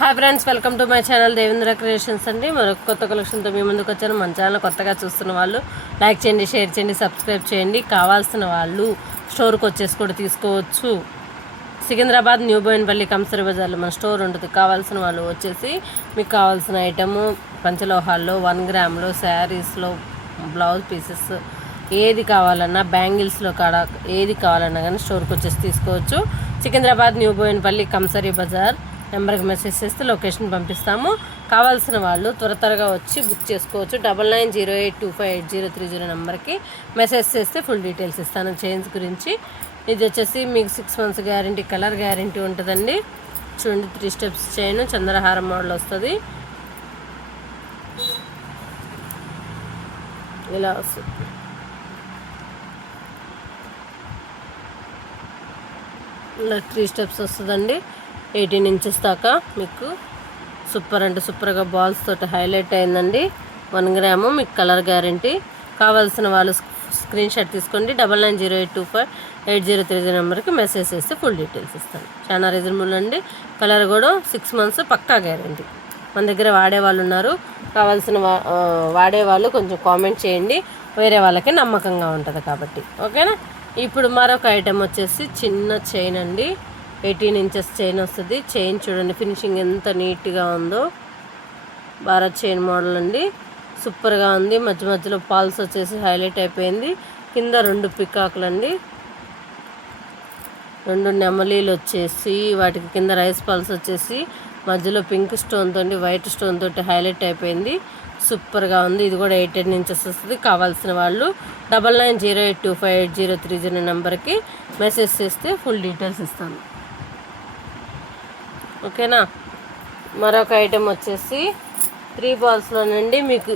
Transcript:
Hi friends, welcome to my channel Devendra creations అండి. మరొక కొత్త కలెక్షన్తో మీ ముందుకు వచ్చాను. మన ఛానల్ కొత్తగా చూస్తున్న వాళ్ళు లైక్ చేయండి, షేర్ చేయండి, సబ్స్క్రైబ్ చేయండి. కావాల్సిన వాళ్ళు స్టోర్కి వచ్చేసి కూడా తీసుకోవచ్చు. సికింద్రాబాద్ న్యూ బోయిన్పల్లి కంసరి బజార్లో మన స్టోర్ ఉంటుంది. కావాల్సిన వాళ్ళు వచ్చేసి మీకు కావాల్సిన ఐటము పంచలోహాల్లో 1 గ్రామ్లో శారీస్లో బ్లౌజ్ పీసెస్ ఏది కావాలన్నా బ్యాంగిల్స్లో కాడ ఏది కావాలన్నా కానీ స్టోర్కి వచ్చేసి తీసుకోవచ్చు. సికింద్రాబాద్ న్యూ బోయిన్పల్లి కంసరి బజార్ నెంబర్కి మెసేజ్ చేస్తే లొకేషన్ పంపిస్తాము. కావాల్సిన వాళ్ళు త్వరగా వచ్చి బుక్ చేసుకోవచ్చు. 9908258030 నెంబర్కి మెసేజ్ చేస్తే ఫుల్ డీటెయిల్స్ ఇస్తాను చైన్స్ గురించి. ఇది వచ్చేసి మీకు 6 months గ్యారంటీ, కలర్ గ్యారంటీ ఉంటుందండి. చూడండి, 3 steps చైన్ చంద్రహారం మోడల్ వస్తుంది. ఇలా వస్తుంది. ఇలా 3 steps వస్తుందండి. 18 inches దాకా మీకు సూపర్ అంటే సూపర్గా బాల్స్ తోటి హైలైట్ అయిందండి. 1 గ్రాము మీకు కలర్ గ్యారంటీ. కావాల్సిన వాళ్ళు స్క్రీన్ షాట్ తీసుకోండి. 9908258030 నెంబర్కి మెసేజ్ చేస్తే ఫుల్ డీటెయిల్స్ ఇస్తాను. చాలా రీజనబుల్ అండి. కలర్ కూడా 6 months పక్కా గ్యారంటీ. మన దగ్గర వాడేవాళ్ళు ఉన్నారు. కావాల్సిన వాడేవాళ్ళు కొంచెం కామెంట్ చేయండి. వేరే వాళ్ళకి నమ్మకంగా ఉంటుంది కాబట్టి, ఓకేనా. ఇప్పుడు మరొక ఐటెం వచ్చేసి చిన్న చైన్ అండి. 18 inches చైన్ వస్తుంది. చైన్ చూడండి, ఫినిషింగ్ ఎంత నీట్గా ఉందో. భారత్ చైన్ మోడల్ అండి. సూపర్గా ఉంది. మధ్య మధ్యలో పాల్స్ వచ్చేసి హైలైట్ అయిపోయింది. కింద 2 పికాకులు అండి, 2 నెమలీలు వచ్చేసి వాటికి కింద రైస్ పాల్స్ వచ్చేసి మధ్యలో పింక్ స్టోన్ తోటి వైట్ స్టోన్ తోటి హైలైట్ అయిపోయింది. సూపర్గా ఉంది. ఇది కూడా 18 inches వస్తుంది. కావాల్సిన వాళ్ళు 9908258030 నెంబర్కి మెసేజ్ చేస్తే ఫుల్ డీటెయిల్స్ ఇస్తాను, ఓకేనా. మరొక ఐటెం వచ్చేసి 3 balls మీకు